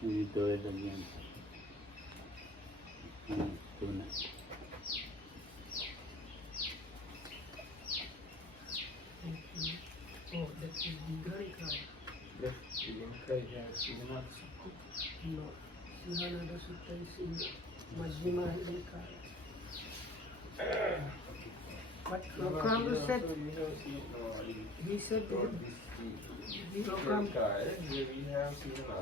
You do it again. Tuna. Oh, that is very cry. Yeah, Vinkai has Srinatha. No, Sihanada Sutta is in Majjhima Nikaya. But Lokam said, he said Brought that this Lokam, Nikaya, here we have Srinatha.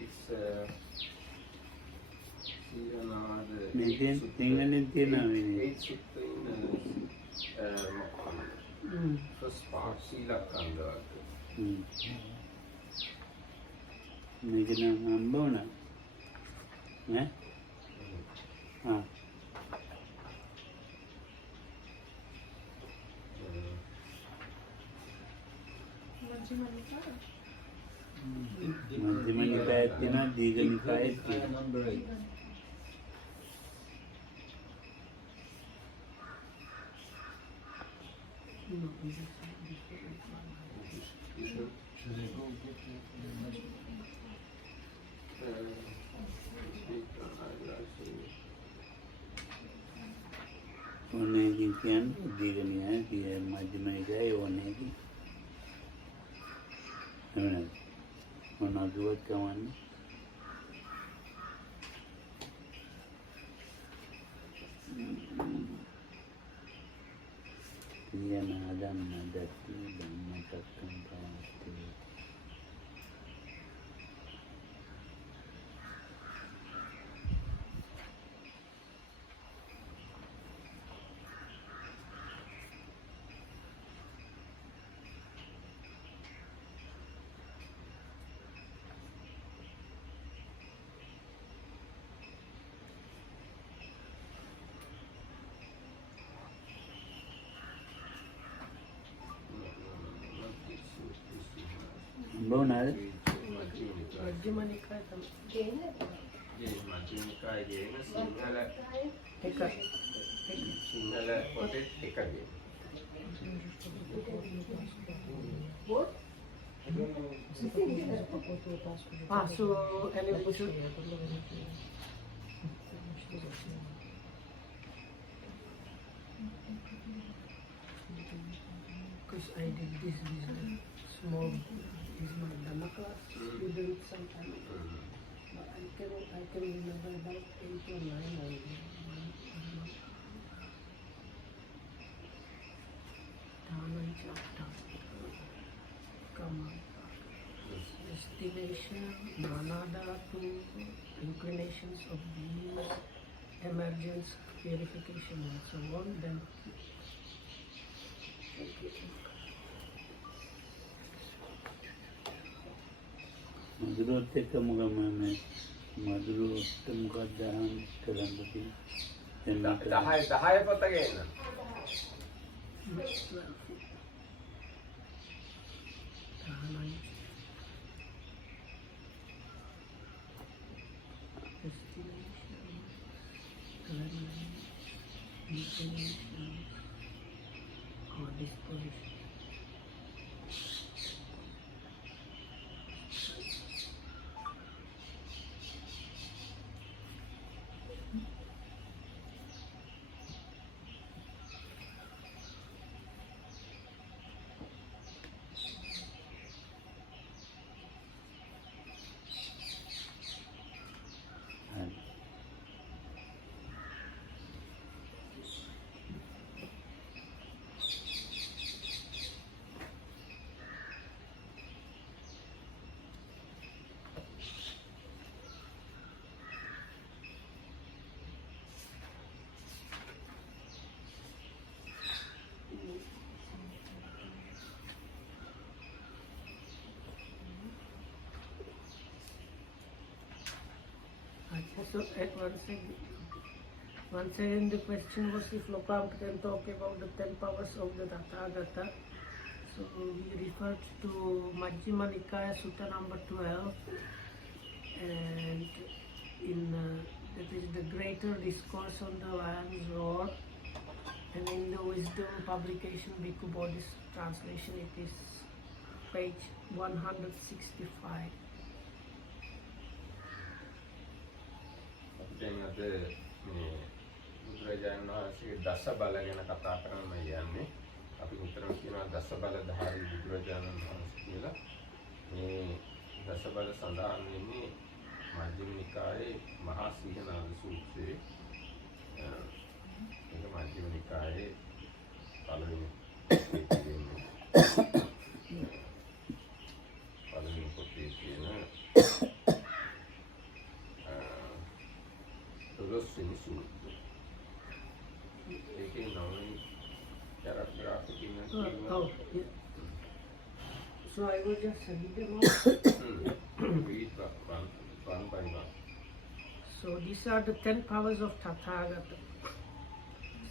It's මේකෙන් සිංහලෙන් තියෙනවා වෙන්නේ. eight sutta in first part, Sila Kanda. මේක නම් හම්බ වුණා. ඈ? ආ. මධ්‍යම නිකායෙත් තියෙනවා දීඝ නිකායෙත් තියෙනවා. ඕනෑකින් කියන්නේ දීඝ නිකාය මධ්‍යම නිකාය ඕනෑකින්. එහෙම මොනවද කවන්නේ? ධම්මදත්ති ධම්මචක්කම් පවත්තේ බොනාද? Majjhima Nikaya තමයි. Majjhima Nikaya ගේන සිංහල එකයි. සිංහල පොතේ එකයි. Ah, so any should because I did this small is my Dhamma class. We do it sometime. But I can remember about 8 or 9 only. Dhamma chapter. Kama. Destination, manada to inclinations of beings, emergence, purification and so on. Then මధుරොත් එක්ක මොකම මధుරොත් මොකක්ද දහම් කරන්න තියෙන්නේ? 10 පොත ගේන්න. or disposition. So at once again the question was if Lokam can talk about the 10 powers of the Tathagata. So we referred to Majjhima Nikaya Sutta number 12, and in that is the Greater Discourse on the Lion's Roar, and in the Wisdom publication Bhikkhu Bodhi's translation it is page 165. දැන් අද මේ බුදුරජාණන් වහන්සේගේ දස බල ගැන කතා කරන්න යන්නේ. අපි නිතරම කියනවා දස බලධාරී බුදුරජාණන් වහන්සේ කියලා. මේ දස බල සඳහන් වෙන්නේ මජ්ක්‍ධිම නිකායේ මහා සීහනාද සූත්‍රයේ. ඒක මජ්ක්‍ධිම නිකායේ පළවෙනි පොතේ තියෙන දොළොස්වෙනි සූත්‍රය. ඒකේ නවවෙනි paragraph එකකින් Oh, yeah. So I will just read them all. read one by one. So these are the 10 powers of Tathagata.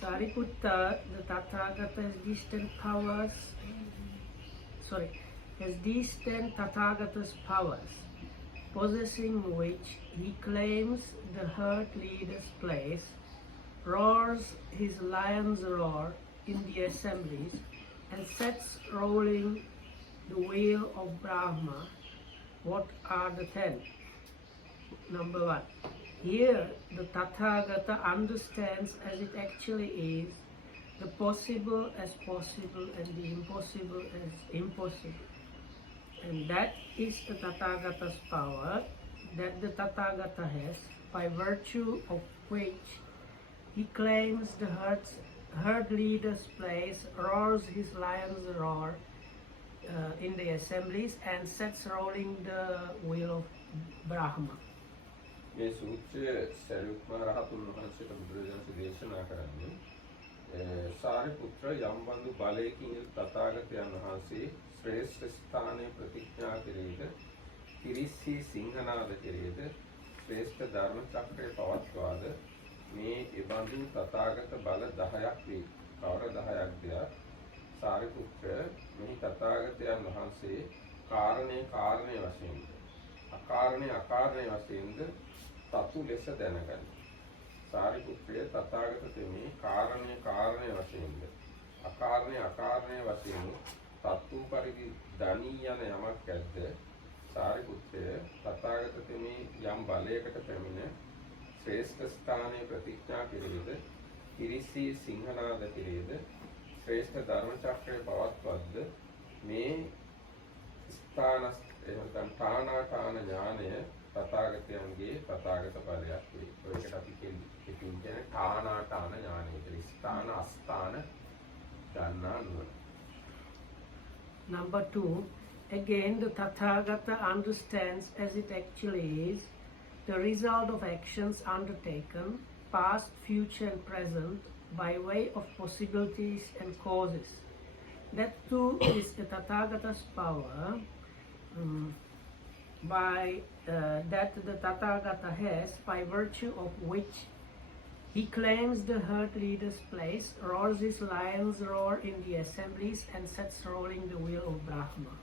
Sariputta, the Tathagata has these 10 powers. Has these 10 Tathagatas powers, possessing which he claims the herd leader's place, roars his lion's roar in the assemblies, and sets rolling the wheel of Brahma. What are the 10? Number 1. Here the Tathagata understands as it actually is, the possible as possible and the impossible as impossible. And that is the Tathagata's power that the Tathagata has, by virtue of which he claims the herd leader's place, roars his lion's roar in the assemblies, and sets rolling the wheel of Brahma. මේ සූත්‍රය සරියුත් මහ රහතුන් වහන්සේට බුදුරජාණන් දේශනා කරන්නේ සාරිපුත්‍ර යම් බඳු බලයකින් තථාගතයන් වහන්සේ ශ්‍රේෂ්ඨ ස්ථානයේ ප්‍රතිඥා කෙරෙහිද තිරිස්සි සිංහනාද කෙරෙහිද ශ්‍රේෂ්ඨ ධර්ම චක්‍රය පවත්වාද මේ එබඳු තථාගත බල 10ක් වේ. කවර 10ක්ද? සාරිපුත්‍ර මේ තථාගතයන් වහන්සේ කාරණේ වශයෙන්ද අකාරණේ වශයෙන්ද තතු ලෙස දැනගනි. සාරිපුත්‍රය තථාගත තෙමේ කාරණේ වශයෙන්ද අකාරණේ වශයෙන් තතු පරිදි දනී යන යමක් ඇද්ද? සාරිපුත්‍රය තථාගත තෙමේ යම් බලයකට පැමිණ ශ්‍රේෂ්ඨ ස්ථානයේ ප්‍රතිඥා කෙරෙහිද තිරිස්සි සිංහනාද කෙරෙහිද ශ්‍රේෂ්ඨ ධර්ම චක්‍රය පවත්වද්ද මේ ස්ථාන එහෙනම් තානාඨාන ඥානය තථාගතයන්ගේ තථාගත බලයක් වේ. ඔයකට අපි කියන්නේ තානාඨාන ඥානය කියලා. ස්ථාන අස්ථාන දන්නා නුවණ. Number 2. Again, the Tathagata understands as it actually is the result of actions undertaken, past, future and present, by way of possibilities and causes. That too is the Tathagata's power, that the Tathagata has, by virtue of which he claims the herd leader's place, roars his lion's roar in the assemblies, and sets rolling the wheel of Brahma.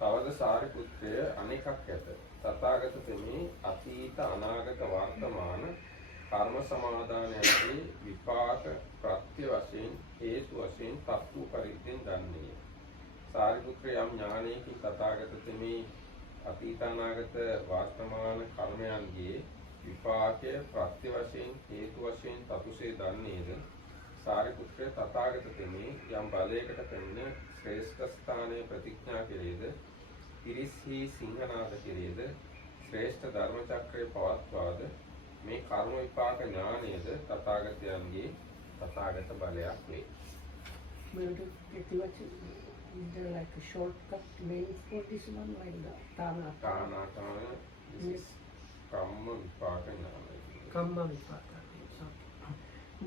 තවද සාරිපුත්‍රය අනෙකක් ඇත. තථාගත තෙමේ අතීත අනාගත වර්තමාන කර්ම සමාදානයන්ගේ විපාක ප්‍රත්‍ය වශයෙන් හේතු වශයෙන් තත්ත්ව පරිද්දෙන් දන්නේ. සාරිපුත්‍රය යම් ඥානයකින් තථාගත තෙමේ අතීත අනාගත වර්තමාන කර්මයන්ගේ විපාකය ප්‍රත්‍ය වශයෙන් හේතු වශයෙන් තතුසේ දන්නේද? සාරිපුත්‍රය තථාගත තෙමේ යම් බලයකට පැමිණ ශ්‍රේෂ්ඨ ස්ථානයේ ප්‍රතිඥා කෙරෙහිද තිරිස්සි සිංහනාද කෙරෙහිද ශ්‍රේෂ්ඨ ධර්ම චක්‍රය පවත්වාද මේ කර්ම විපාක ඥානයද තථාගතයන්ගේ තථාගත බලයක් වේ. Is there like a shortcut name for this one, like the තානාඨාන this is කම්ම විපාක ඥානය. Kamma Vipaka. Okay.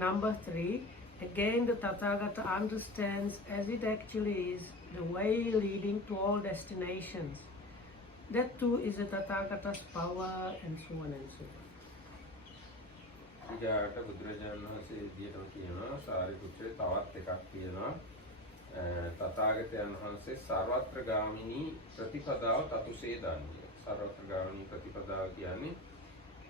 Number 3. Again, the Tathagata understands as it actually is the way leading to all destinations. That too is the Tathagata's power, and so on and so on. ඊගාට බුදුරජාණන් වහන්සේ විදියටම කියනවා සාරිපුත්‍රය තවත් එකක් කියනවා තථාගතයන් වහන්සේ සර්වත්‍රගාමිනී ප්‍රතිපදාව තතුසේ දන්නේ. සර්වත්‍රගාමිනී ප්‍රතිපදාව කියන්නේ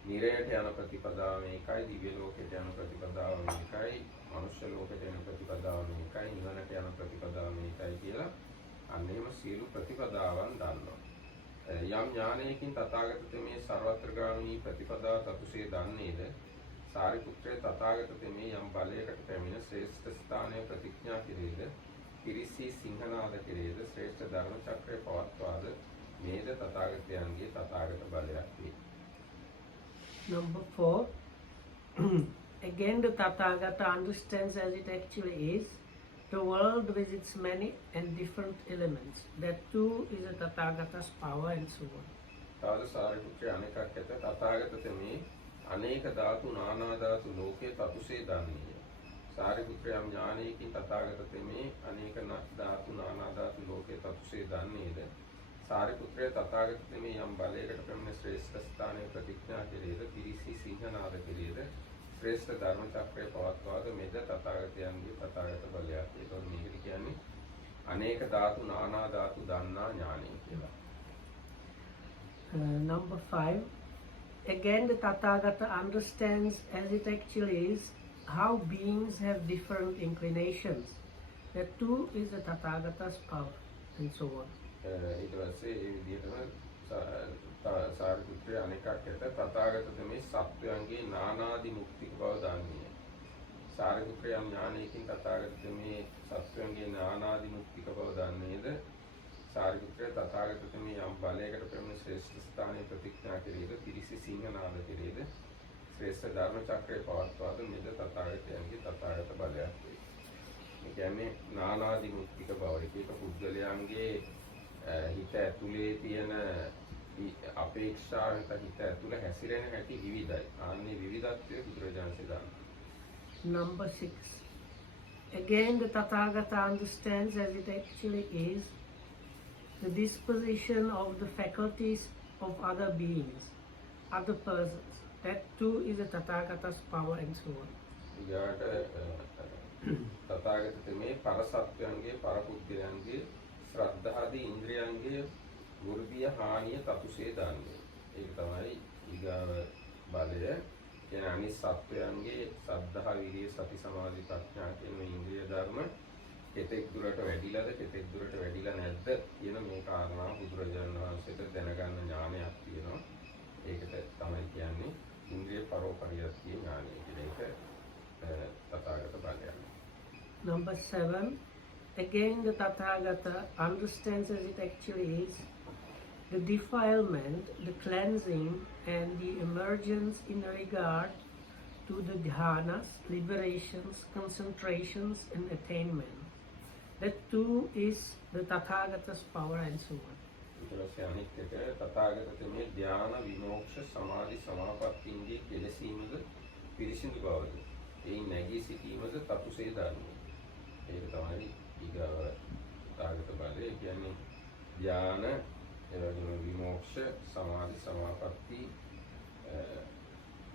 නිරයට යන ප්‍රතිපදාව මේකයි, දිව්‍ය ලෝකයට යන ප්‍රතිපදාව මේකයි, මනුෂ්‍ය ලෝකයට යන ප්‍රතිපදාව මේකයි, නිවනට යන ප්‍රතිපදාව මේකයි කියලා අන්න එහෙම සියලු ප්‍රතිපදාවන් දන්නවා. යම් ඥානයකින් තථාගත තෙමේ සර්වත්‍රගාමී ප්‍රතිපදාව තතුසේ දන්නේද සාරිපුත්‍රය තථාගත තෙමේ යම් බලයකට පැමිණ ශ්‍රේෂ්ඨ ස්ථානය ප්‍රතිඥා කෙරේද පිරිසී සිංහනාද කෙරේද ශ්‍රේෂ්ඨ ධර්ම චක්‍රය පවත්වාද මේද තථාගතයන්ගේ තථාගත බලයක් වේ. Number 4. Again, the Tathagata understands as it actually is. The world with its many and different elements. That too is a Tathagata's power and so on. තවද සාරිපුත්‍රය අනෙකක් ඇත තථාගත තෙමේ අනේක ධාතු නානා ධාතු ලෝකේ තතුසේ දන්නේය. සාරිපුත්‍රය යම් ඥානයකින් තථාගත තෙමේ අනේක ධාතු නානා ධාතු ලෝකේ තතුසේ දන්නේද සාරිපුත්‍රය තථාගත තෙමේ යම් බලයකට පැමිණ ශ්‍රේෂ්ඨ ස්ථානයේ ප්‍රතිඥා කෙරේද පිරිසි සිංහනාද කෙරේද ශ්‍රේෂ්ඨ ධර්ම චක්‍රය පවත්වාද මෙද තථාගතයන්ගේ තථාගත බලයක්. ඒකෝ මේකට කියන්නේ අනේක ධාතු නානා ධාතු දන්නා ඥානය කියලා. Number 5. Again, the Tathagata understands as it actually is how beings have different inclinations. That too is the Tathagata's power and so on. ඊට පස්සේ ඒ විදිහටම සාරිපුත්‍රය අනෙකක් ඇත තථාගත තෙමේ සත්වයන්ගේ නානාදි මුක්තික බව දන්නේය. සාරිපුත්‍රය යම් ඥානයකින් තථාගත තෙමේ සත්වයන්ගේ නානාදි මුක්තික බව දන්නේද සාරිපුත්‍රය තථාගත තෙමේ යම් බලයකට පැමිණ ශ්‍රේෂ්ඨ ස්ථානයේ ප්‍රතිඥා කෙරේද පිරිසි සිංහනාද කෙරේද ශ්‍රේෂ්ඨ ධර්ම චක්‍රය පවත්වාද මෙද තථාගතයන්ගේ තථාගත බලයක් වේ. ඒ කියන්නේ නානාදි මුක්තික බව එක පුද්ගලයන්ගේ හිත ඇතුලේ තියෙන අපේක්ෂාවෙන් හිත ඇතුලේ හැසිරෙන හැටි විවිධයි. ආන්නේ විවිධත්වය බුදුරජාණන්සේ දන්නවා. Number 6. Again, the Tathagata understands as it actually is the disposition of the faculties of other beings, other persons. That too is a Tathagata's power and so on. ඊට තථාගත තෙමේ පරසත්වයන්ගේ පරපුද්ගලයන්ගේ ශ්‍රද්ධාදී ඉන්ද්‍රියන්ගේ වෘද්ධිය හානිය තතුසේ දන්නේ. ඒක තමයි ඊගාව බලය. කියන අනිත් සත්වයන්ගේ සද්ධා විරිය සති සමාධි ප්‍රඥා කියන මේ ඉන්ද්‍රිය ධර්ම කෙතෙක් දුරට වැඩිලාද කෙතෙක් දුරට වැඩිලා නැද්ද කියන මේ කාරණා බුදුරජාණන් වහන්සේට දැනගන්න ඥානයක් තියෙනවා. ඒකට තමයි කියන්නේ ඉන්ද්‍රිය පරෝපරියස්තිය ඥානය කියලා. ඒක තථාගත බලයක්. Number 7. Again, the Tathagata understands as it actually is the defilement, the cleansing, and the emergence in regard to the dhyanas, liberations, concentrations, and attainment. That too is the Tathagata's power and so on. ඊට පස්සේ අනිත් එක තථාගත තෙමේ ධ්‍යාන විමෝක්ෂ සමාධි සමාපත්තින්ගේ කෙලසීමද පිරිසිදු බවද ඒ නැගී සිටීමද තතුසේ දන්නේ. ඒක තමයි ඊගාව තථාගත බලය. ඒ කියන්නේ ධ්‍යාන එවැගේම විමෝක්ෂ සමාධි සමාපatti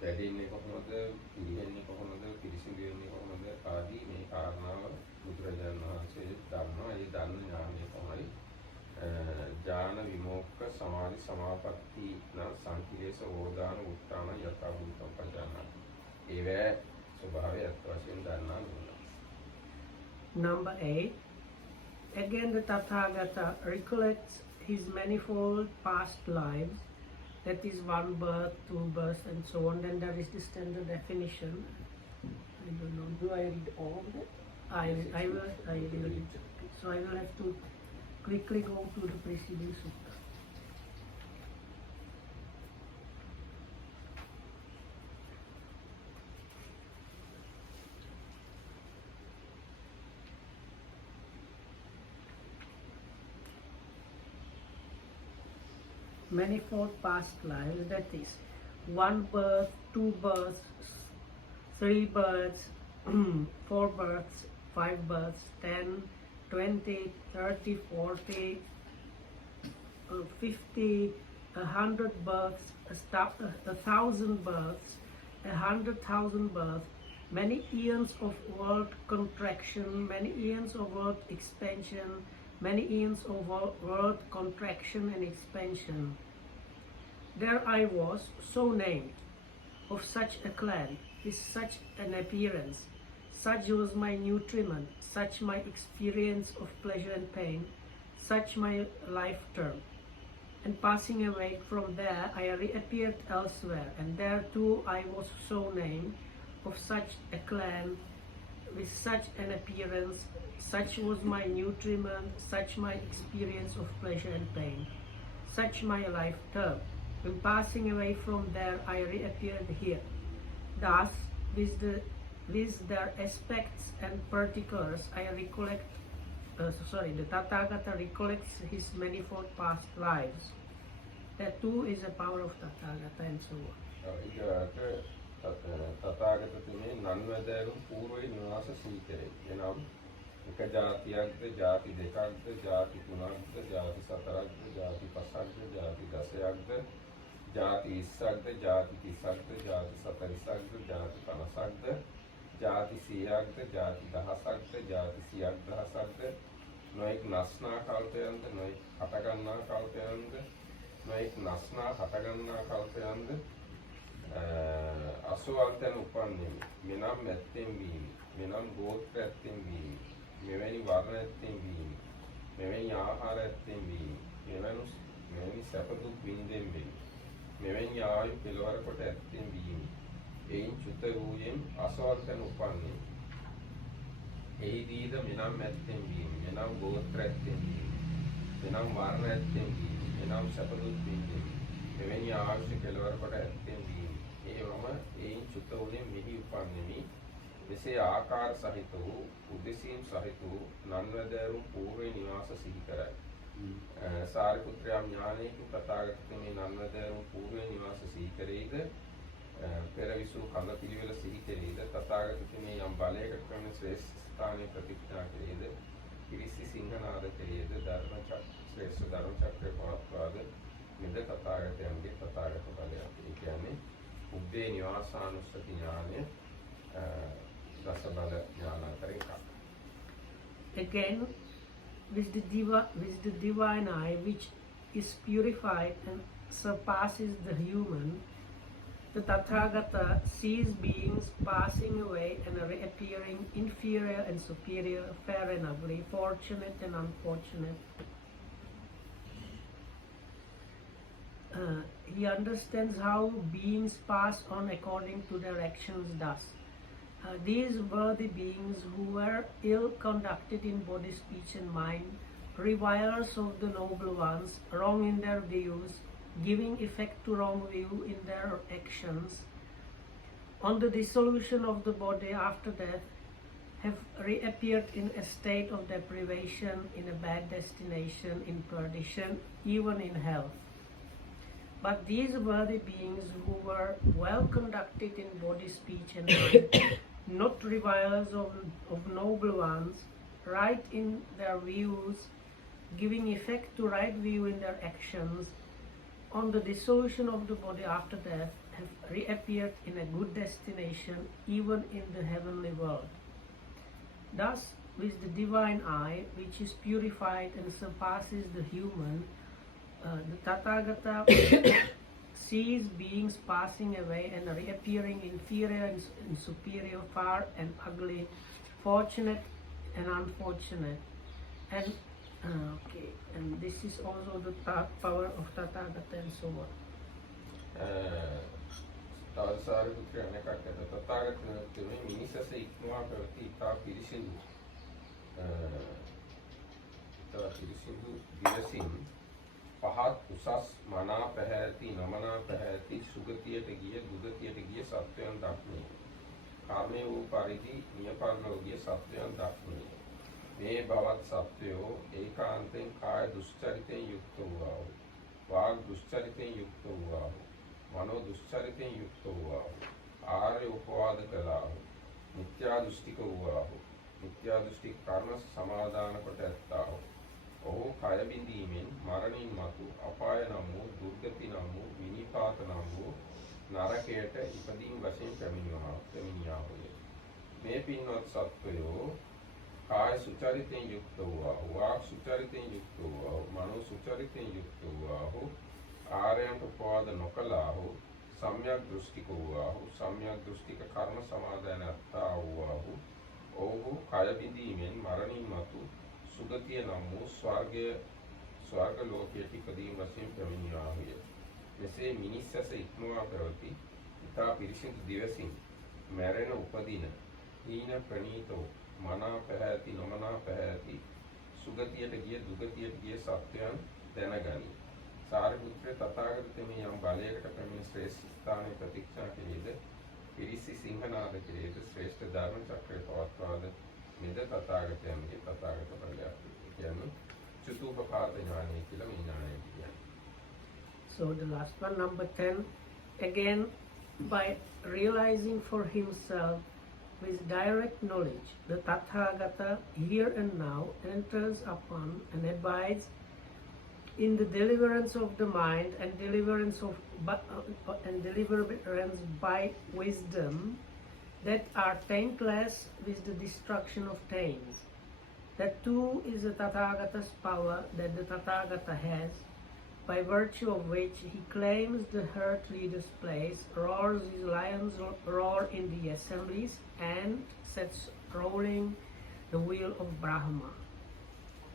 වැඩෙන්නේ කොහොමද පිළිහෙන්නේ කොහොමද පිරිසිදු වෙන්නේ කොහොමද ආදී මේ කාරණාව බුදුරජාණන් වහන්සේ දන්නවා. ඒ දන්න ඥානය තමයි ඥාන විමෝක්ඛ සමාධි සමාපatti නම් සංකීර්ණ ඕදාන උත්තාන යථාභූතම් පජානාති. ඒවැ ස්වභාවය අත් වශයෙන් දන්නා නෝන. Number 8. Again, the Tathagata recollects his manifold past lives. That is one birth, two births, and so on. Then there is the standard definition. I don't know. Do I read all of it? I will read. So I will have to quickly go to the preceding sutta. Manifold past lives, that is one birth, two births, three births, four births, five births, 10, 20, 30, 40, 50, 100 births, 1,000 births, 100,000 births, many eons of world contraction, many eons of world expansion, many eons of world contraction and expansion. There I was, so named, of such a clan, with such an appearance, such was my nutriment, such my experience of pleasure and pain, such my life term. And passing away from there, I reappeared elsewhere, and there too I was so named, of such a clan, with such an appearance, such was my nutriment, such my experience of pleasure and pain, such my life term. When passing away from there, I reappeared here. Thus, with their aspects and particulars, I recollect. The Tathagata recollects his manifold past lives. That too is a power of Tathagata and so on. තථාගත තුමේ නන්වැදෑරුම් පූර්වයේ නිවාස සීකරේ. එනම් එක ජාතියක්ද, ජාති දෙකක්ද, ජාති තුනක්ද, ජාති සතරක්ද, ජාති පහක්ද, ජාති දසයක්ද, ජාති 20ක්ද, ජාති 30ක්ද, ජාති 40ක්ද, ජාති 50ක්ද, ජාති 100ක්ද, ජාති 1000ක්ද, ජාති 100,000ක්ද, නොයෙක් නස්නා කල්පයන්ද, නොයෙක් හටගන්නා කල්පයන්ද, නොයෙක් නස්නා හටගන්නා කල්පයන්ද, අසුවල්තන උපන්නෙමි. මෙනම් ඇත්තෙන් වීමි. මෙනම් ගෝත්‍ර ඇත්තෙන් වීමි. මෙවැනි වර්ණ ඇත්තෙන් වීමි. මෙවැනි ආහාර ඇත්තෙන් වීමි. මෙවැනි සැප දුක් විඳෙන් වීමි. මෙවැනි ආයු කෙලවර කොට ඇත්තෙන් වීමි. එයින් චුත වූයෙන් අසුවල්තන උපන්නෙමි. එහිදීද මෙනම් ඇත්තෙන් වීමි. මෙනම් ගෝත්‍ර ඇත්තෙන් වීමි. මෙනම් වර්ණ ඇත්තෙන් වීමි. මෙනම් සැප දුක් විඳෙමි. මෙවැනි ආයු කෙලවර කොට ඇත්තෙන් වීමි. ඒවම එයින් චුත වූයෙන් මෙහි උපන්නෙමි. මෙසේ ආකාර සහිත වූ උද්දේශීම් සහිත වූ නන්වැදෑරුම් පූර්වේ නිවාස සිහි කරයි. සාරිපුත්‍රයා ඥානයෙන් තථාගතතුමේ නන්වැදෑරුම් පූර්වේ නිවාස සිහි කරේද, පෙර විසූ කඳ පිළිවෙල සිහි කරේද, තථාගතතුමේ යම් බලයකට කරන ශ්‍රේෂ්ඨ ස්ථානයේ ප්‍රතිඥා කරේද, කිරිසි සිංහනාද කරේද, ශ්‍රේෂ්ඨ ධර්ම චක්‍රය පවත්වාද මෙද තථාගතයන්ගේ තථාගත බලයක්. ඒ කියන්නේ උබ්බේ නිවාසානුස්සති ඥානය දස බල ඥාන අතර එකක්. Again, with the divine eye, which is purified and surpasses the human, the Tathagata sees beings passing away and reappearing, inferior and superior, fair and ugly, fortunate and unfortunate. He understands how beings pass on according to their actions thus. These worthy beings who were ill conducted in body, speech and mind, revilers of the noble ones, wrong in their views, giving effect to wrong view in their actions, on the dissolution of the body after death, have reappeared in a state of deprivation, in a bad destination, in perdition, even in hell. But these worthy beings who were well conducted in body, speech and mind, not revilers of noble ones, right in their views, giving effect to right view in their actions, on the dissolution of the body after death, have reappeared in a good destination, even in the heavenly world. Thus, with the divine eye, which is purified and surpasses the human, the Tathagata sees beings passing away and reappearing, inferior and superior, far and ugly, fortunate and unfortunate. And and this is also the power of Tathagata and so on. සාරිපුත්‍රයන් එකක් ඇත. තථාගතතුමේ මිනිසස ඉක්මවා පැවති ඉතා පිරිසිදු දිවසින් පහත් උසස් මනා පැහැති නමනා පැහැති සුගතියට ගිය දුගතියට ගිය සත්වයන් දක්නේ. කාමයේ වූ පරිදි නියපරලෝ ගිය සත්වයන් දක්නේ. මේ බවත් සත්වයෝ ඒකාන්තයෙන් කාය දුස්චරිතයෙන් යුක්ත වූවා. වාග් දුස්චරිතයෙන් යුක්ත වූවා. මනෝ දුස්චරිතයෙන් යුක්ත වූවා. ආර්ය උපවාද කළා. මිත්‍යා දෘෂ්ටික වූවා. මිත්‍යා දෘෂ්ටි කර්ම සමාදාන කොට ඇත්තා. ඔහු කය බිඳීමෙන් මරණින් මතු අපාය නම් වූ දුර්ගති නම් වූ විනිපාත නම් වූ නරකයට ඉපදීම් වශයෙන් පැමිණියාහුය. මේ පින්වත් සත්වයෝ කාය සුචරිතයෙන් යුක්ත වූවා, වාක් සුචරිතයෙන් යුක්ත වූවා, මනෝ සුචරිතයෙන් යුක්ත වූවා, ආර්යයන්ට උපවාද නොකළාහු, සම්‍යක් දෘෂ්ටික වූවාහු, සම්‍යක් දෘෂ්ටික කර්ම සමාදාන ඇත්තා වූවාහු. ඔහු කය බිඳීමෙන් මරණින් මතු සුගතිය නම් වූ ස්වර්ගය ස්වර්ග ලෝකයට ඉපදීම වශයෙන් පැමිණියාහුය. මෙසේ මිනිස් ඇස ඉක්මවා පැවති ඉතා පිරිසිදු දිවසින් මැරෙන උපදින හීන ප්‍රනීතෝ මනා පැහැති නොමනා පැහැති සුගතියට ගිය දුගතියට ගිය සත්‍යයන් දැනගනි. සාරිපුත්‍ර තථාගත තෙමේ යම් බලයකට පැමිණ ශ්‍රේෂ්ඨ ස්ථානයේ ප්‍රතික්ෂා කෙරෙහිද පිරිසි සිංහනාද කෙරෙහිද ශ්‍රේෂ්ඨ ධර්ම චක්‍රය පවත්වාද මෙද තථාගතයන්ගේ තථාගත බලයක් කියන්නේ චතුපපාත ඥානය කියලා මේ ඥානය කියන්නේ. So the last one, number 10, again by realizing for himself with direct knowledge, the Tathagata here and now enters upon and abides in the deliverance of the mind and deliverance by wisdom that are taintless with the destruction of taints. That too is the Tathagata's power that the Tathagata has, by virtue of which he claims the herd leader's place, roars his lion's roar in the assemblies, and sets rolling the wheel of Brahma.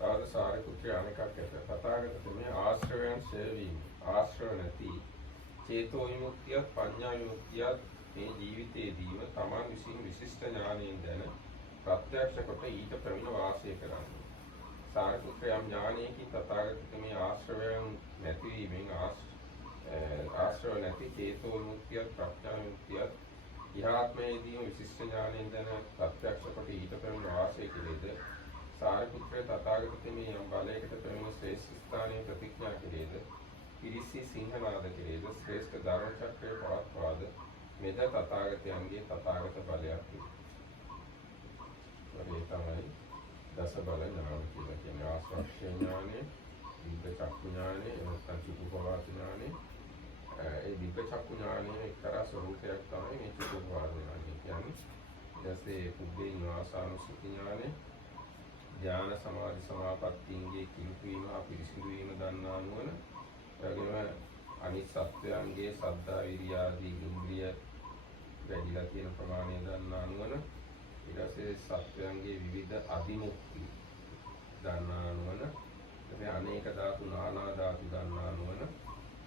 ආද සාරිපුත්‍ර අනෙකක් ඇත. තථාගත තෙමේ ආශ්‍රවයන් සේවීම ආශ්‍රව නැති චේතෝ විමුක්තියත් පඤ්ඤා විමුක්තියත් මේ ජීවිතයේදීම තමන් විසින් විශිෂ්ට ඥානයෙන් දැන ප්‍රත්‍යක්ෂ කොට ඊට ප්‍රවිණ වාසය කරන්නේ. සාරිපුත්‍ර යම් ඥානයකින් තථාගත තෙමේ ආශ්‍රවයන් නැතිවීමෙන් ආශ්‍රව නැති චේතෝ විමුක්තියත් ප්‍රඥා විමුක්තියත් ඉහාත්මයේදීම විශිෂ්ට ඥානයෙන් දැන ප්‍රත්‍යක්ෂ කොට ඊට ප්‍රවිණ වාසය කෙරෙහිද සාරිපුත්‍ර තථාගත තෙමේ යම් බලයකට පැමිණ ශ්‍රේෂ්ඨ ස්ථානයේ ප්‍රතිඥා කෙරෙහිද පිරිසි සිංහනාද කෙරෙහිද ශ්‍රේෂ්ඨ ධර්ම චක්‍රය පවත්වාද මෙද තථාගතයන්ගේ තථාගත බලයක් වේ. ඒ තමයි දස බල ඥාන කියලා කියන්නේ. ආස්වාක්ෂ ඥානෙ, දිබ්බ චක්ඛු ඥානෙ, එනත්තම් චතුප්පවාස ඥානෙ. ඒ දිබ්බ චක්ඛු ඥානෙ එක්තරා ස්වરૂපයක් තමයි මේ චතුප්පවාස ඥානෙ කියන්නේ. ඊටසේ පුබ්බේ නිවාසානුස්සති ඥානෙ ඥාන සමාධි සමාපත්තියන්ගේ කිලුට වීම අපිරිසිදු වීම දන්නා නුවණ, එවැගේම අනිත් සත්වයන්ගේ සද්ධා විරිය ආදී ඉන්ද්‍රිය වැඩිලා තියෙන ප්‍රමාණය දන්නා නුවණ, ඊට පස්සේ සත්වයන්ගේ විවිධ අදිමුක්ති දන්නා නුවණ, එතන අනේක ධාතු නානා ධාතු දන්නා නුවණ,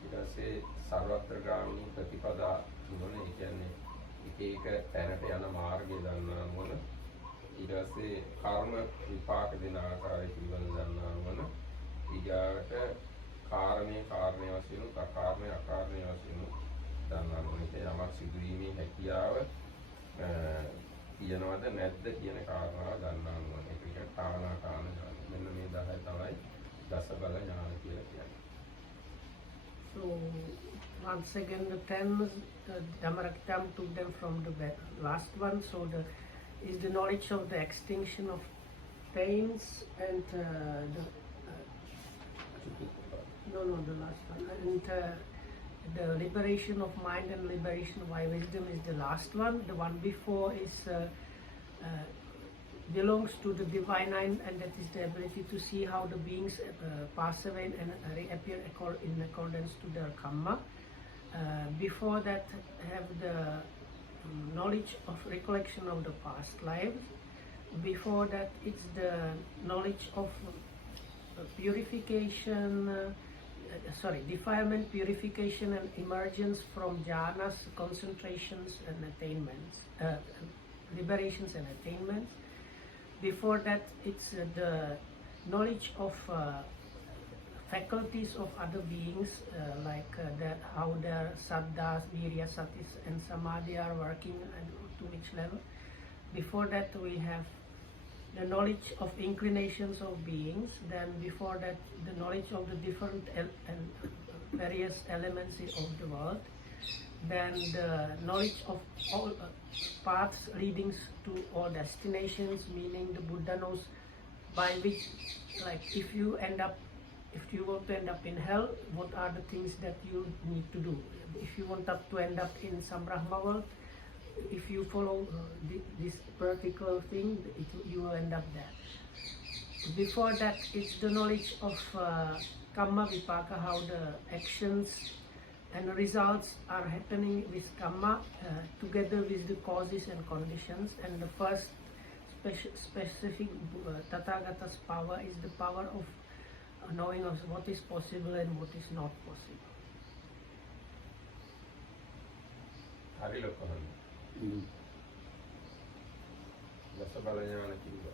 ඊට පස්සේ සර්වත්‍රගාමිනී ප්‍රතිපදා නුවණ, ඒ කියන්නේ එක එක තැනට යන මාර්ගය දන්නා නුවණ, ඊට පස්සේ කර්ම විපාක දෙන ආකාරය පිළිබඳ දන්නා නුවණ, ඊගාවට කාරණේ වශයෙන් අකාරණේ වශයෙන් දන්නා නුවණ. ඒ යමක් සිදුවීමේ හැකියාව තියනවද නැද්ද කියන කාරණාව දන්නා නුවණ. ඒක කියන්නේ කාරණාකාන ඥාන. මෙන්න මේ 10 තමයි දස බල ඥාන කියලා කියන්නේ. So once again the 10 Dhammaraktam took them from the last one. So the is the knowledge of the extinction of pains and the last one, and the liberation of mind and liberation by wisdom is the last one. The one before is belongs to the divine mind, and that is the ability to see how the beings pass away and reappear in accordance to their karma. Before that have the knowledge of recollection of the past lives. Before that it's the knowledge of defilement, purification and emergence from jhanas, concentrations and attainments, liberations and attainments. Before that it's the knowledge of faculties of other beings, how their saddhas, virya, satis and samadhi are working and to which level. Before that we have the knowledge of inclinations of beings. Then before that the knowledge of the different and various elements of the world. Then the knowledge of all paths leading to all destinations, meaning the Buddha knows by which, like if you want to end up in hell, what are the things that you need to do? If you want to end up in some Brahma world, if you follow this particular thing, you will end up there. Before that, it's the knowledge of karma vipaka, how the actions and results are happening with karma together with the causes and conditions. And the first specific Tathagata's power is the power of knowing of what is possible and what is not possible. හරි ලොකෝනේ. දස බල ඥාන කිව්වා.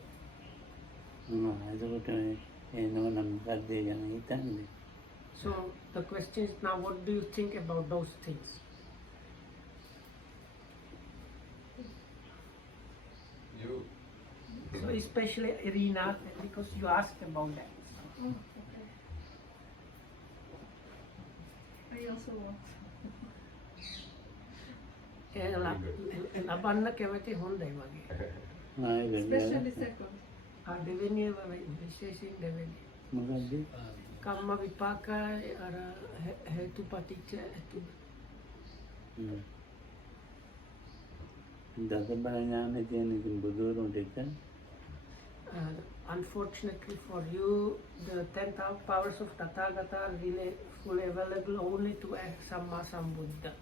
එතකොට එනවනම් මොකක්ද ගැන හිතන්නේ? So the question is now, what do you think about those things? You So especially Irina, because you asked about that. Oh, okay. I also want. ලබන්න කැමති හොඳයි වගේ. Especially second. දෙවෙනිය විශේෂයෙන් දෙවෙනිය. මොකක්ද? කම්ම විපාක අර හේතු පටිච්ච ඇති. දස බල ඥානෙ තියෙන ඉතින් බුදුරුන්ට එක. Unfortunately for you, the 10th powers of Tathagata are really fully available only to Samma Sambuddha.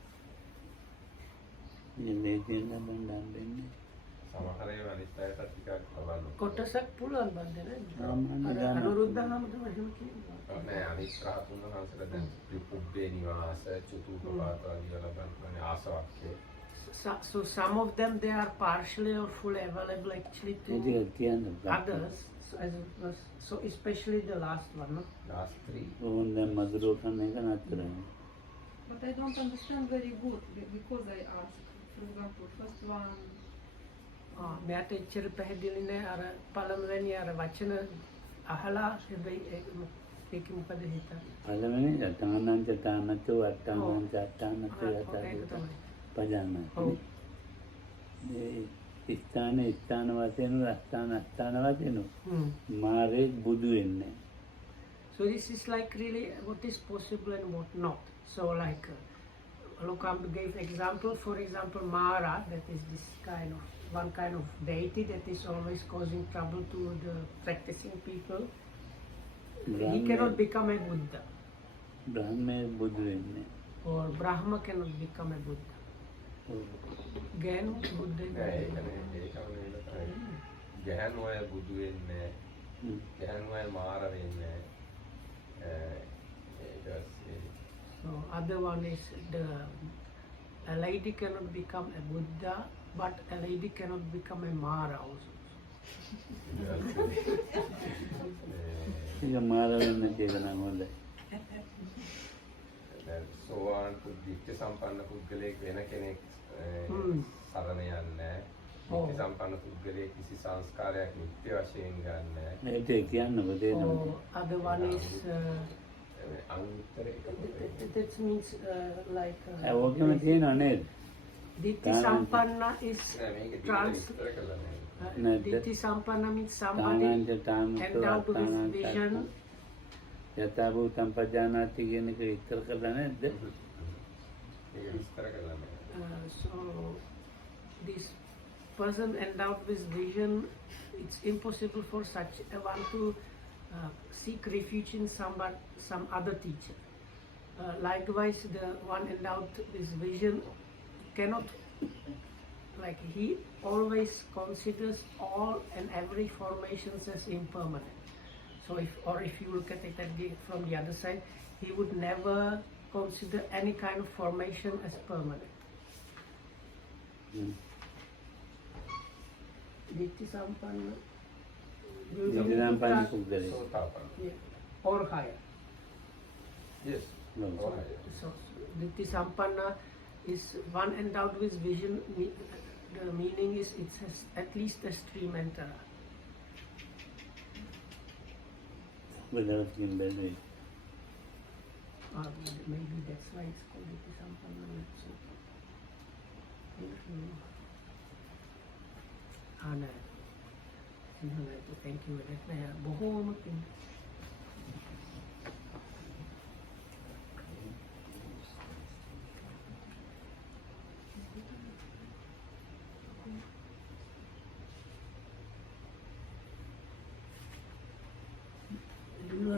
ඉතින් මේකෙන් ලබන්න හම්බෙන්නේ. සමහර ඒවා අනිත් අයටත් ටිකක් බලන්න. කොටසක් පුළුවන් බද්ද නේද? සාමාන්‍ය අර දාන. අනුරුද්ධහමතුම එහෙම කියනවා. නෑ අනිත් රහතුන් වහන්සේලා දැන් පුබ්බේ නිවාස චතුූපපාත ආදී ලබන්නේ ආසවක්කේ. So some of them, they are partially or fully available actually ඒ to ටික කියන්න others. So especially the last one. No? last 3 ඕන් දැන් මధుරෝ කන්න එක නතරයි. But I don't understand very good because I asked. For example, first one. මෙයාට එච්චර පැහැදිලි නෑ අර පළමුවෙනි අර වචන අහලා හැබැයි ඒක මොකද හිතන්නේ? පළවෙනි තානංච තානතෝ අට්ඨානංච අට්ඨානතෝ යතෝ පජානාති. මේ ස්ථාන වශයෙන් අස්ථාන වශයෙන් මාරේ බුදු වෙන්නේ. So this is like really what is possible and what not. So like Lokamba gave example, for example Mara, that is this kind of one kind of deity that is always causing trouble to the practicing people. He cannot become a Buddha. බ්‍රහ්මයේ බුදු වෙන්නේ. Or Brahma cannot become a Buddha. Again, Buddha. නෑ ඒකම නෙවෙයි තමයි. ගැහණු අය බුදු වෙන්නේ ගැහණු අය මාර වෙන්නේ So other one is a lady cannot become a Buddha, but a lady cannot become a Mara also. ඒක මාර වෙන්න කියලා නම් හොඳයි. සෝවාන් පුද්ගලික සම්පන්න පුද්ගලයෙක් වෙන කෙනෙක් සරණ යන්නේ නිත්‍ය සම්පන්න පුද්ගලයෙක් කිසි සංස්කාරයක් නිත්‍ය වශයෙන් ගන්නෑ. ඒක කියන්නකො තේරෙනවද? Or other one is අංතර එක that means like ඕකම තියෙනව නේද? Ditti Sampanna is මේක trans. විස්තර කරලා නෑ. Ditti Sampanna means somebody endowed with vision. යථා භූතං පජානාති කියන එක විස්තර කරලා නැද්ද? ඒක විස්තර කරලා නෑ. So this person endowed with vision, it's impossible for such a one to seek refuge in some other teacher. Likewise, the one endowed with vision cannot, like he always considers all and every formations as impermanent. So if you look at it from the other side, he would never consider any kind of formation as permanent. Ditti Sampanna. දිට්ඨි සම්පන්න පුද්ගලයෙක්. සෝතාපන්න. Yeah. Or higher. Yes. So Ditti Sampanna is one endowed with vision. The meaning is it has at least a stream entera. බුදුරජාණන් කියන්නේ Maybe that's why it's called Ditti Sampanna. So, no. Thank you. බොහෝම පිං.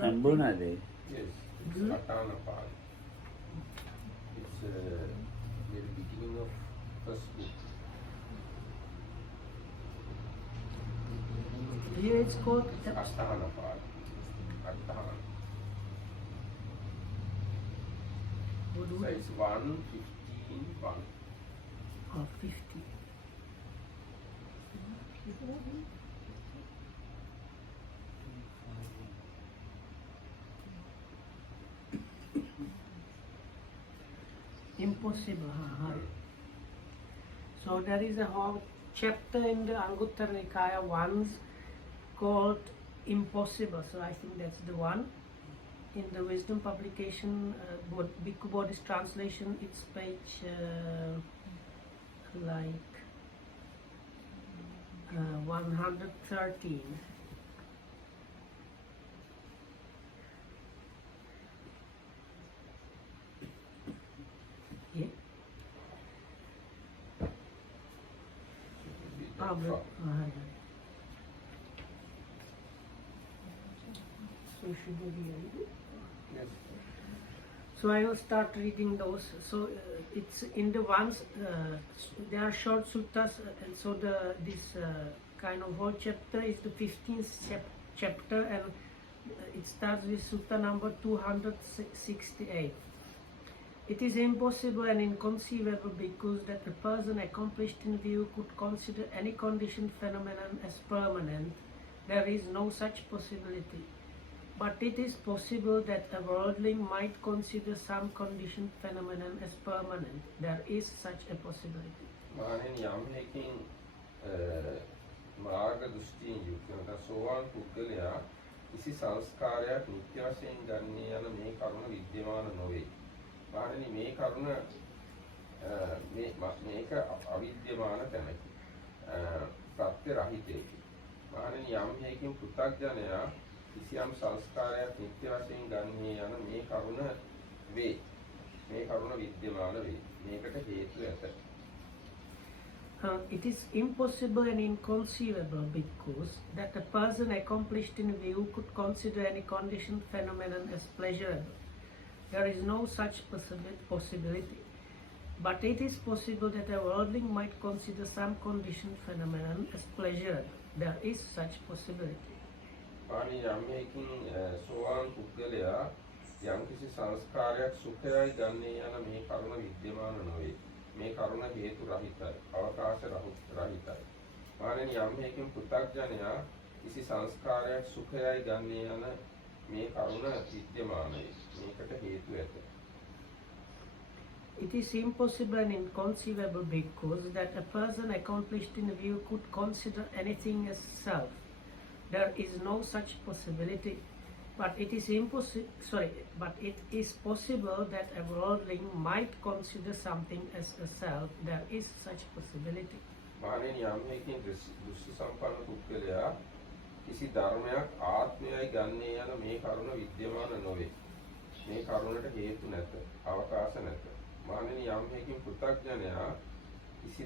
හම්බුණාද? Yes. Atana part. It's very beginning of first book. Here it's called Asthana part. Asthana. Size 115 1. or 50. Impossible. So there is a whole chapter in the Anguttara Nikaya once called Impossible. So I think that's the one. In the Wisdom publication, Bhikkhu Bodhi's translation, it's page 113. Yeah. So should we read it? Yes. So I will start reading those. So it's in the ones, there are short suttas, and so this kind of whole chapter is the 15th chapter, and it starts with sutta number 268. It is impossible and inconceivable because that a person accomplished in view could consider any conditioned phenomenon as permanent. There is no such possibility. But it is possible that a worldling might consider some conditioned phenomenon as permanent. There is such a possibility. මානෙන් යම් හේකින් මාර්ග දෘෂ්ටියෙන් යුක්ත නැත්නම් සෝවාන් පුද්ගලයා කිසි සංස්කාරයක් නිත්‍ය වශයෙන් ගන්නේ යන මේ කරුණ විද්‍යමාන නොවේ. මානෙනි මේ කරුණ මේක අවිද්‍යමාන තැනකි. ප්‍රත්‍ය රහිතයකි. මානෙනි යම් හේකින් පෘථග්ජනයා කිසියම් සංස්කාරයක් නිත්‍ය වශයෙන් ගන්නේ යන මේ කරුණ වේ. මේ කරුණ විද්‍යමාන වේ. මේකට හේතු ඇත. It is impossible and inconceivable because that a person accomplished in view could consider any conditioned phenomenon as pleasurable. There is no such possibility. But it is possible that a worldling might consider some conditioned phenomenon as pleasurable. There is such possibility. පාණි යම් හේකින් සෝවාන් පුද්ගලයා යම් කිසි සංස්කාරයක් සුඛයයි ගන්නේ යන මේ කරුණ විද්‍යමාන නොවේ. මේ කරුණ හේතු රහිතයි, අවකාශ රහිතයි. මානෙන් යම් හේකින් පෘථග්ජනයා කිසි සංස්කාරයක් සුඛයයි ගන්නේ යන මේ කරුණ විද්‍යමානයි. මේකට හේතු ඇත. It is impossible and inconceivable because that a person accomplished in view could consider anything as self. There is no such possibility, but it is possible that a worldling might consider something as a self. There is such possibility. මානෙන් යම් හේකින් දෘෂ්ටි සම්පන්න පුද්ගලයා කිසි ධර්මයක් ආත්මයයි ගන්නේ යන මේ කරුණ විද්‍යමාන නොවේ. මේ කරුණට හේතු නැත, අවකාශ නැත. මානෙන් යම් හේකින් පෘථග්ජනයා කිසි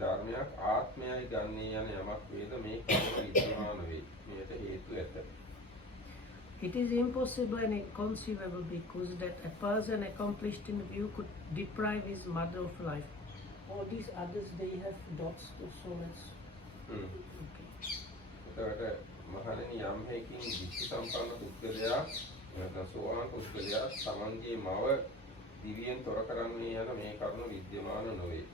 ධර්මයක් ආත්මයයි ගන්නේ යන යමක් වේද මේ කරුණ විද්‍යමාන වේ. මේකට හේතු ඇත. It is impossible and inconceivable because that a person accomplished in view could deprive his mother of life. All these others, they have dots, so let's... Okay. එතකොට මහණෙනි යම් හේකින් විචි සම්පන්න පුද්ගලයා නැත්නම් සෝවාන් පුද්ගලයා තමන්ගේ මව දිවියෙන් තොර කරන්නේ යන මේ කරුණ විද්‍යමාන නොවේ.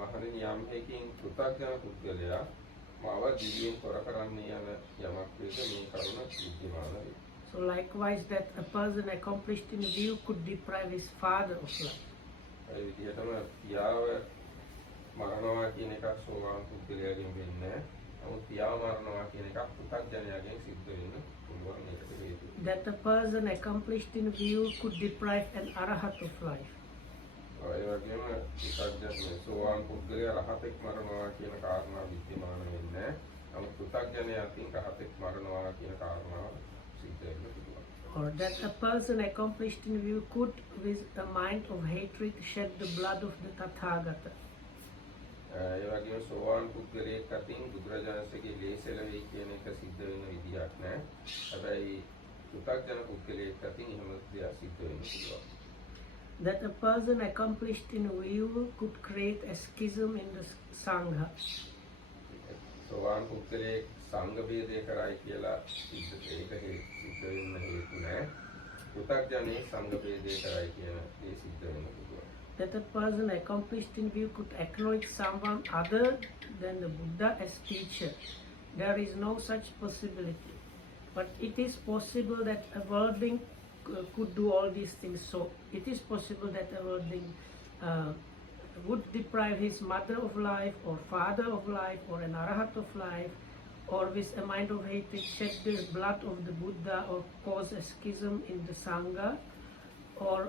මහණෙනි යම් හේකින් පෘථග්ජන පුද්ගලයා මව දිවියෙන් තොර කරන්නේ යන යමක් වේද මේ කරුණ විද්‍යමාන වේ. So likewise that a person accomplished in view could deprive his father of life. ඒ විදිහටම පියාව මරණවා කියන එකක් සෝවාන් පුද්ගලයාගෙන් වෙන්නේ නැහැ. නමුත් පියාව මරණවා කියන එකක් පෘථග්ජනයාගෙන් සිද්ධ වෙන්න පුළුවන්. මේකට හේතුව. That a person accomplished in view could deprive an arahat of life. ඒ වගේම පෘථග්ජන සෝවාන් පුද්ගලයා රහතෙක් මරණවා කියන කාරණා විද්‍යමාන වෙන්නේ නැහැ. නමුත් පෘථග්ජනයාකින් රහතෙක් මරණවා කියන කාරණාව සිද්ධ වෙන්න පුළුවන්. Or that a person accomplished in view could, with a mind of hatred, shed the blood of the Tathagata. ඒ වගේම සෝවාන් පුද්ගලයෙක් අතින් බුදුරජාණන්සේගේ ලේසල වෙයි කියන එක සිද්ධ වෙන විදියක් නැහැ. හැබැයි පෘථග්ජන පුද්ගලයෙක් අතින් එහෙම දෙයක් සිද්ධ වෙන්න පුළුවන්. That a person accomplished in view could create a schism in the Sangha. සෝවාන් පුද්ගලයෙක් සංඝ ભેදය කරයි කියලා සිද්ධ වෙන්න හේතු නැහැ. පුතග්ජනේ සංඝ ભેදේ කරයි කියන ඒ සිද්ධ වෙන පුළුවන්. That a person accomplished in view could acknowledge someone other than the Buddha as teacher. There is no such possibility. But it is possible that a worldling could do all these things. So it is possible that a worldling would deprive his mother of life, or father of life, or an arahat of life, or with a mind of hatred shed the blood of the Buddha, or cause a schism in the Sangha, or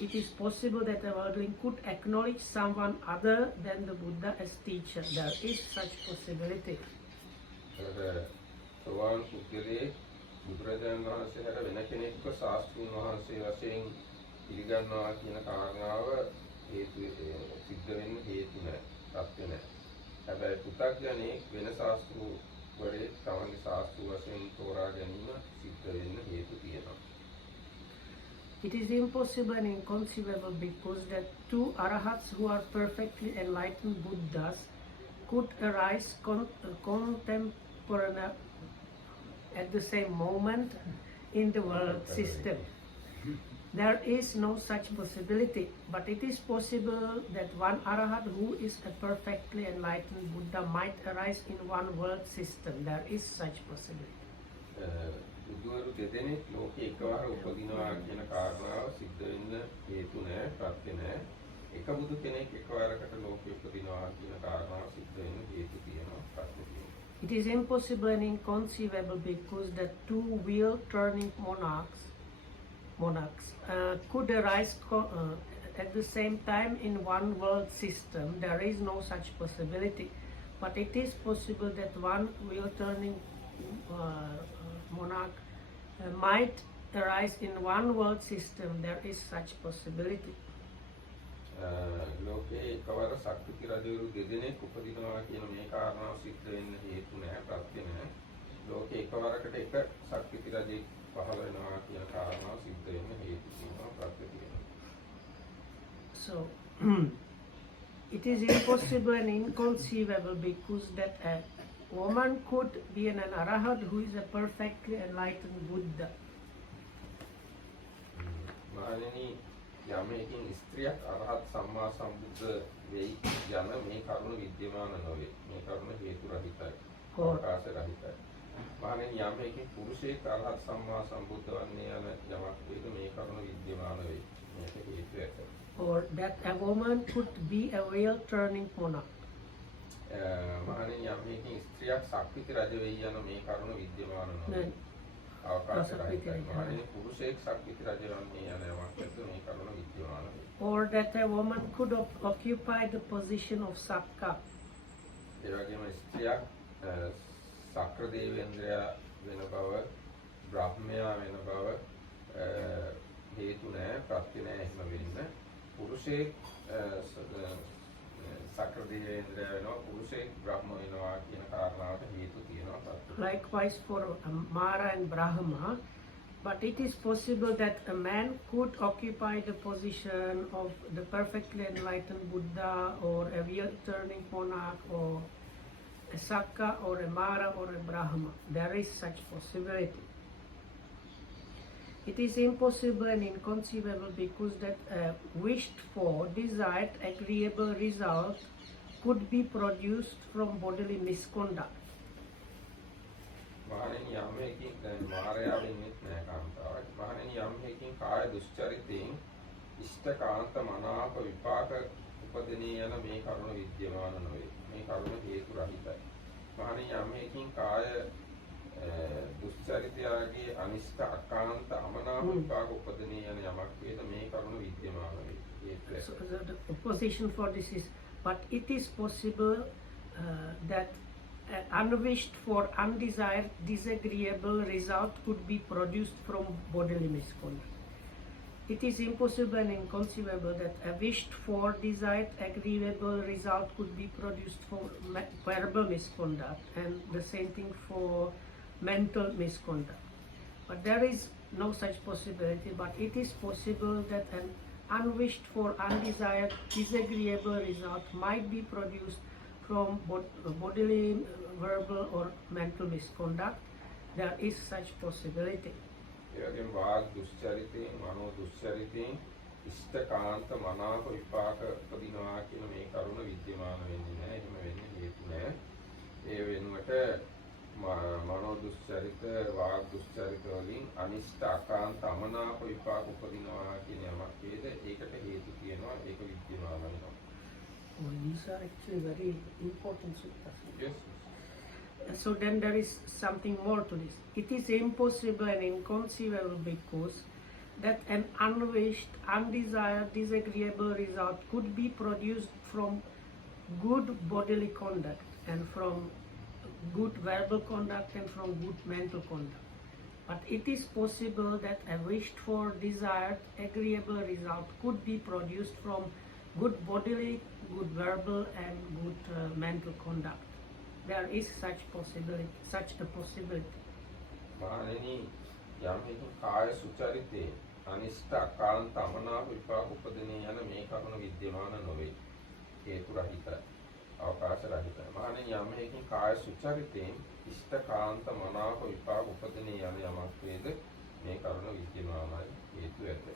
it is possible that a worldling could acknowledge someone other than the Buddha as teacher. There is such possibility. සෝවාන් පුද්ගලයේ බුදුරජාණන් වහන්සේ හැර වෙන කෙනෙක්ව ශාස්ත්‍රඥ වහන්සේ වශයෙන් පිළිගන්නවා කියන කාරණාව හේතු සිද්ධ වෙන්න හේතු නැහැ. සත්‍ය නැහැ. හැබැයි පුතග්ජනේ වෙන ශාස්ත්‍රවරේ තමන්ගේ ශාස්ත්‍ර වශයෙන් තෝරා ගැනීම සිද්ධ වෙන්න හේතු තියෙනවා. It is impossible and inconceivable because that two arahats who are perfectly enlightened Buddhas could arise contemporarily at the same moment in the world system. There is no such possibility, but it is possible that one arahat who is a perfectly enlightened Buddha might arise in one world system. There is such possibility. බුදුවරු දෙදෙනෙක් ලෝකේ එකවර උපදිනවා කියන කාරණාව සිද්ධ වෙන්න හේතු නැහැ, ප්‍රත්‍ය නැහැ. එක බුදු කෙනෙක් එකවරකට ලෝකෙ උපදිනවා කියන කාරණාව සිද්ධ වෙන්න හේතු තියෙනවා, ප්‍රත්‍ය තියෙනවා. It is impossible and inconceivable because the two wheel turning monarchs could arise at the same time in one world system. There is no such possibility, but it is possible that one wheel turning monarch might arise in one world system. There is such possibility. ලෝකේ එකවර ශක්තිති රජවරු දෙදෙනෙක් උපදිනවා කියන මේ කාරණාව සිද්ධ වෙන්න හේතු නැහැ, ප්‍රත්‍ය නැහැ. ලෝකේ එකවරකට එක ශක්තිති රජෙක් පහළ වෙනවා කියන කාරණාව සිද්ධ වෙන්න හේතු තියෙනවා, ප්‍රත්‍ය තියෙනවා. So it is impossible and inconceivable because that a woman could be an arahat who is a perfectly enlightened Buddha. මහණෙනි, යමකින් ස්ත්‍රියක් අරහත් සම්මා සම්බුද්ධ වෙයි යන මේ කරුණ විද්‍යමාන නොවේ. මේ කරුණ හේතු රහිතයි, අවකාශ රහිතයි. මහණෙනි, යමකින් පුරුෂයෙක් අරහත් සම්මා සම්බුද්ධ වන්නේ යන යමක් වේද මේ කරුණ විද්‍යමාන වෙයි. මේක හේතු ඇත. Or that a woman could be a wheel turning monarch. මහණෙනි, යමකින් ස්ත්‍රියක් ශක්තිති රජ වෙයි යන මේ කරුණ විද්‍යමාන නොවේ. අවකාශ රහිතයි. මහණෙනි, පුරුෂයෙක් ශක්තිති රජ වන්නේ යන යමක් වේද මේ කරුණ විද්‍යමාන වෙයි. Or that a woman could occupy the position of Sakka. ඒ වගේම ස්ත්‍රියක් සක්‍ර දේවේන්ද්‍රයා වෙන බව, බ්‍රහ්මයා වෙන බව හේතු නැහැ, ප්‍රත්‍ය නැහැ එහෙම වෙන්න. පුරුෂයෙක් සක්‍ර දේවේන්ද්‍රයා වෙනවා, පුරුෂයෙක් බ්‍රහ්ම වෙනවා කියන කාරණාවට හේතු තියෙනවා, ප්‍රත්‍ය. Likewise for Mara and Brahma, but it is possible that a man could occupy the position of the perfectly enlightened Buddha, or a wheel turning monarch, or a Sakka, or a Mara, or a Brahma. There is such possibility. It is impossible and inconceivable because that a wished for, desired, agreeable result could be produced from bodily misconduct. මහණෙනි, යම්කින් දැන් මාරයා වෙන්නේ නැහැ කාන්තාවක්. මහණෙනි, යම්කින් කාය දුස්චරිතයෙන් ඉෂ්ඨ කාන්ත මනාප විපාක උපදිනේ යන මේ කරුණ විද්‍යමාන නොවේ. මේ කරුණ හේතු රහිතයි. මහණෙනි, යම්කින් කාය දුස්චරිතයගේ අනිෂ්ඨ අකාන්ත අමනාප විපාක උපදිනේ යන යමක් වේද මේ කරුණ විද්‍යමාන වේ. So the opposition for this is, but it is possible that an unwished for, undesired, disagreeable result could be produced from bodily misconduct. It is impossible and inconceivable that a wished for, desired, agreeable result could be produced from verbal misconduct, and the same thing for mental misconduct. But there is no such possibility, but it is possible that an unwished for, undesired, disagreeable result might be produced from bodily, verbal, or mental misconduct. There is such possibility. ඒ වගේම වාග් දුස්චරිතයෙන් මනෝ දුස්චරිතයෙන් ඉෂ්ඨකාන්ත මනාප විපාක උපදිනවා කියන මේ කරුණ විද්‍යමාන වෙන්නේ නැහැ. එහෙම වෙන්නේ හේතු නැහැ. ඒ වෙනුවට මනෝ දුස්චරිත වාග් දුස්චරිත වලින් අනිෂ්ඨ අකාන්ත අමනාප විපාක උපදිනවා කියන යමක් වේද ඒකට හේතු තියෙනවා. ඒක විද්‍යමාන වෙනවා. Well, these are actually very important suttas. Yes. So then there is something more to this. It is impossible and inconceivable because that an unwished, undesired, disagreeable result could be produced from good bodily conduct and from good verbal conduct and from good mental conduct. But it is possible that a wished for, desired, agreeable result could be produced from good bodily, good verbal and good mental conduct. There is such a possibility. මහණෙනි යම් හේතු කාය සුචරිතේ අනිෂ්ඨ අකාන්ත අමනාප විපාක උපදිනේ යන මේ කරුණ විද්‍යමාන නොවේ. හේතු රහිත අවකාශ රහිත. මහණෙනි යම් හේතු කාය සුචරිතෙන් ඉෂ්ඨකාන්ත මනාප විපාක උපදිනේ යන යමක් වේද මේ කරුණ විද්‍යමානයි හේතු ඇත.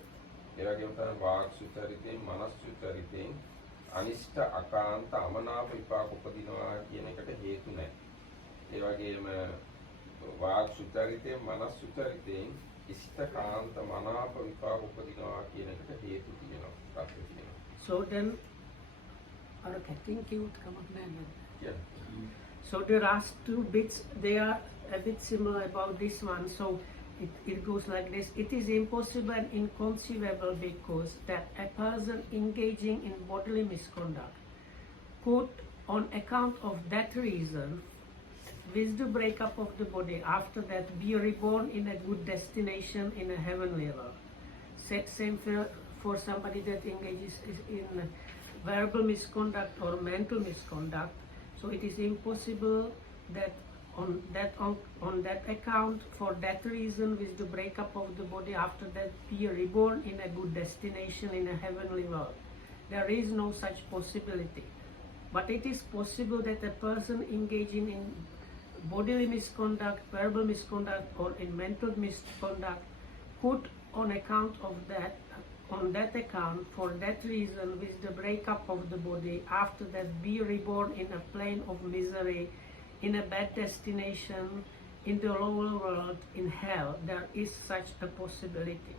ඒ වගේම තමයි වාග් සුචරිතෙන් මනස් සුචරිතෙන් අනිෂ්ඨ අකාන්ත අමනාප විපාක උපදිනවා කියන එකට හේතු නැහැ. ඒ වගේම වාග් සුචරිතයෙන් මනස් සුචරිතයෙන් ඉෂ්ඨකාන්ත මනාප විපාක උපදිනවා කියන එකට හේතු තියෙනවා. ප්‍රත්‍ය තියෙනවා. So then, I think you would come up there. Yeah. So the last two bits, they are a bit similar about this one. So it goes like this. It is impossible and inconceivable because that a person engaging in bodily misconduct could, on account of that reason, with the breakup of the body, after that be reborn in a good destination in a heavenly world. Same for somebody that engages in verbal misconduct or mental misconduct. So it is impossible that on that account, for that reason, with the breakup of the body, after that be reborn in a good destination in a heavenly world. There is no such possibility. But it is possible that a person engaging in bodily misconduct, verbal misconduct, or in mental misconduct could, on account of that, for that reason, with the breakup of the body, after that be reborn in a plane of misery, in a bad destination, in the lower world, in hell. There is such a possibility.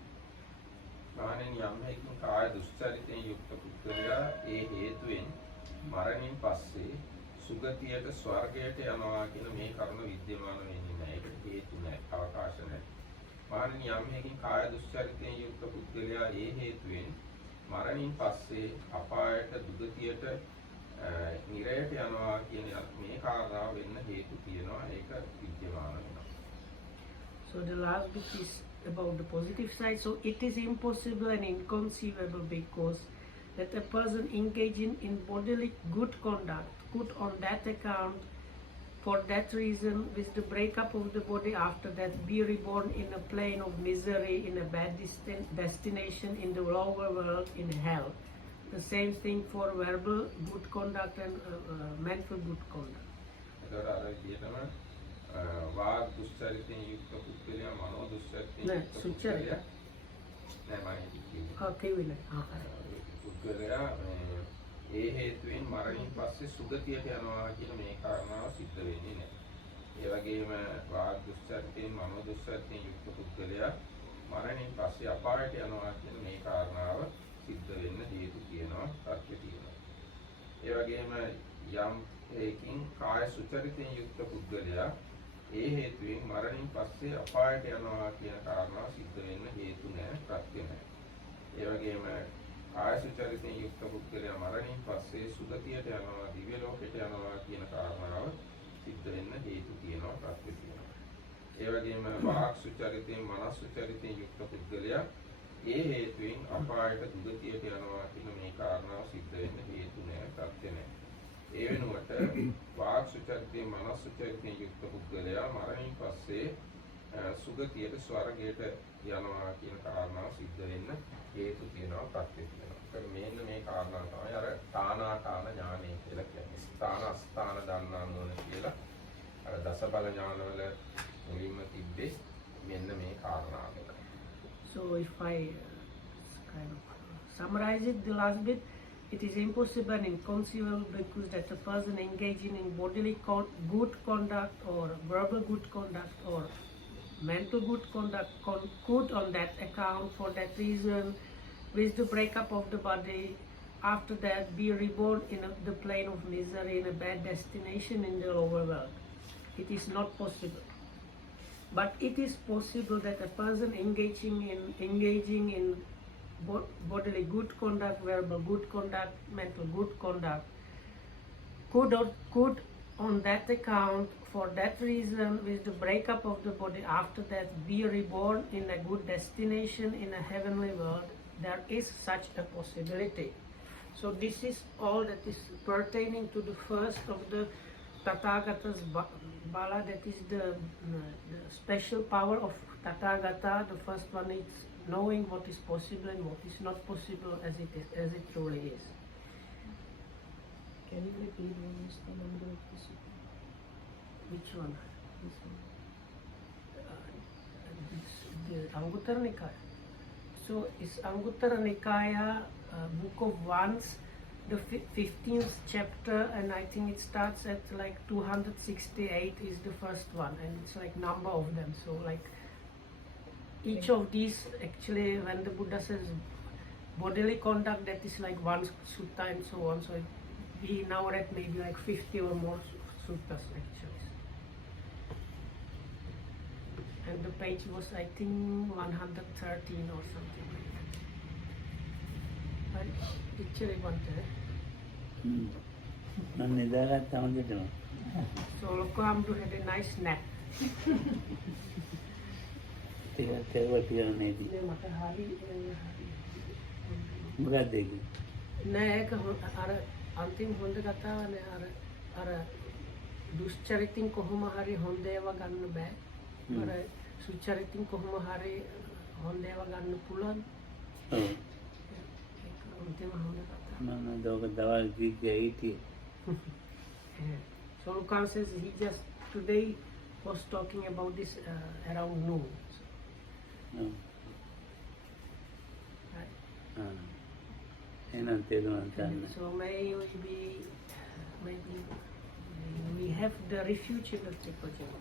මහණෙනි යම් හේතුන් කාය දුස්චරිතයෙන් යුක්ත පුද්ගලයා ඒ හේතුවෙන් මරණින් පස්සේ සුගතියට ස්වර්ගයට යනවා කියන මේ කරුණ විද්‍යමාන වෙන්නේ නැහැ. ඒකට හේතු නැහැ. අවකාශ නැහැ. මහණෙනි යම් හේකින් කාය දුස්චරිතයෙන් යුක්ත පුද්ගලයා ඒ හේතුවෙන් මරණින් පස්සේ අපායට දුගතියට නිරයට යනවා කියන මේ කාරණාව වෙන්න හේතු තියෙනවා. ඒක විද්‍යමාන වෙනවා. So the last bit is about the positive side. So it is impossible and inconceivable because that a person engaging in bodily good conduct could, on that account, for that reason, with the breakup of the body, after that be reborn in a plane of misery, in a bad destination, in the lower world, in hell. The same thing for verbal good conduct and mental good conduct. වාග් දුස්චරිතයෙන් යුක්ත පුද්ගලයා මනෝ දුස්චරිතයෙන් යුක්ත පුද්ගලයා පුද්ගලයා ඒ හේතුවෙන් මරණින් පස්සේ සුගතියට යනවා කියන මේ කාරණාව සිද්ධ වෙන්නේ නැහැ. ඒ වගේම වාග් දුස්චරිතයෙන් මනෝ දුස්චරිතයෙන් යුක්ත පුද්ගලයා මරණින් පස්සේ අපායට යනවා කියන මේ කාරණාව සිද්ධ වෙන්න හේතු තියෙනවා, සත්‍ය තියෙනවා. ඒ වගේම යම් හේකින් කාය සුචරිතයෙන් යුක්ත පුද්ගලයා ඒ හේතුවෙන් මරණින් පස්සේ අපායට යනවා කියන කාරණාව සිද්ධ වෙන්න හේතු නැහැ, ප්‍රත්‍ය නැහැ. ඒ වගේම කාය සුචරිතයෙන් යුක්ත පුද්ගලයා මරණින් පස්සේ සුගතියට යනවා, දිව්‍ය ලෝකයට යනවා කියන කාරණාව සිද්ධ වෙන්න හේතු තියෙනවා, ප්‍රත්‍ය තියෙනවා. ඒ වගේම වාක් සුචරිතයෙන් මනස් සුචරිතයෙන් යුක්ත පුද්ගලයා ඒ හේතුවෙන් අපායට දුගතියට යනවා කියන මේ කාරණාව සිද්ධ වෙන්න හේතු නැහැ, ප්‍රත්‍ය නැහැ. ඒ වෙනුවට වාග් සුචරිතයෙන් මනස් සුචරිතයෙන් යුක්ත පුද්ගලයා මරණින් පස්සේ සුගතියට ස්වර්ගයට යනවා කියන කාරණාව සිද්ධ වෙන්න හේතු තියෙනවා, ප්‍රත්‍ය තියෙනවා. ඒක මෙන්න මේ කාරණා තමයි අර තානාඨාන ඥානය කියලා කියන්නේ. ස්ථාන අස්ථාන දන්නා නෝන කියලා අර දසබල ඥානවල මුලින්ම තිබ්බේ මෙන්න මේ කාරණාව. So if I kind of summarize it, the last bit, it is impossible and inconceivable because that a person engaging in bodily good conduct or verbal good conduct or mental good conduct could on that account, for that reason, with the breakup of the body, after that be reborn in the plane of misery in a bad destination in the lower world. It is not possible. But it is possible that a person engaging in bodily good conduct, verbal good conduct, mental good conduct, could on that account, for that reason, with the breakup of the body, after that be reborn in a good destination in a heavenly world. There is such a possibility. So this is all that is pertaining to the first of the Tathagata's Bala, that is the special power of Tathagata. The first one is knowing what is possible and what is not possible as it truly is. Can you repeat once the number of the super? Which one? This one. The Anguttara Nikaya. So it's Anguttara Nikaya, Book of Wands, the 15th chapter, and I think it starts at like 268 is the first one, and it's like number of them. So like each of these, actually, when the Buddha says bodily conduct, that is like one sutta and so on. So we now read maybe like 50 or more suttas actually. And the page was, I think, 113 or something like that. But actually wanted. So Lokohamdu had a nice nap. अंतिम හොඳ කතාවනේ අර දුෂ්චරිතින් කොහොම හරි හොඳ ඒවා ගන්න බෑ. අර සුචරිතින් කොහොම හරි හොඳ ඒවා ගන්න පුළුවන්. ඔව්. ඒක අන්තිම හොඳ කතාව. මම දවක දවල් ගිහින් හිටියේ. So Lukan says he just today was talking about this around noon. Oh. Right. So maybe we have the refuge in the Triple Gem.